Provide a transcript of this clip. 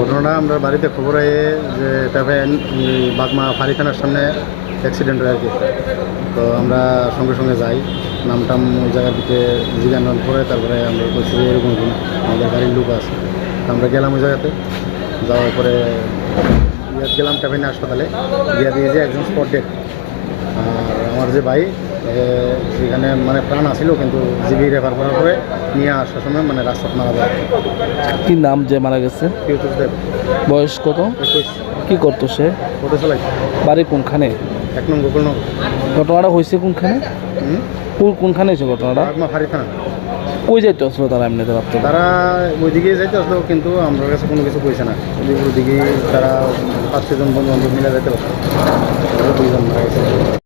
ঘটনাটা আমরা বাড়িতে খবর আয়ে যে তারপরে বাগমা ফারিখানার সামনে অ্যাক্সিডেন্ট হয় আর কি তো আমরা সঙ্গে সঙ্গে যাই, নামটাম ওই জায়গার দিকে জিজ্ঞাসা করে তারপরে আমরা বলছি যে এরকম আমাদের গাড়ির লোক আছে। আমরা গেলাম ওই জায়গাতে, যাওয়ার পরে গেলাম টাফিনা হাসপাতালে, গিয়ে দিয়ে যে একজন স্পট ডেট আর আমার যে ভাই এখানে মানে প্রাণ আছিল কিন্তু জিবি রেফার করার পরে নিয়ে আসার সময় মানে রাস্তাত মারা যায়। কি নাম যে মারা গেছে? দেব। বয়স কত? কি করতো সে? চালাই বাড়ি কোনখানে? এক নং গোকুল ঘটনাটা হয়েছে কোনখানে? কোনখানে হয়েছে ঘটনাটা? থানা। কই যাইতে আসলো তারা এমনিতে ভাবতে তারা ওইদিকে যাইতে আসলো কিন্তু আমার কাছে কোনো কিছু কইছে না। ওই ওদিকে তারা পাঁচ ছজন বন্ধু বান্ধব মিলে যাইতে পারতো। দুইজন মারা গেছে।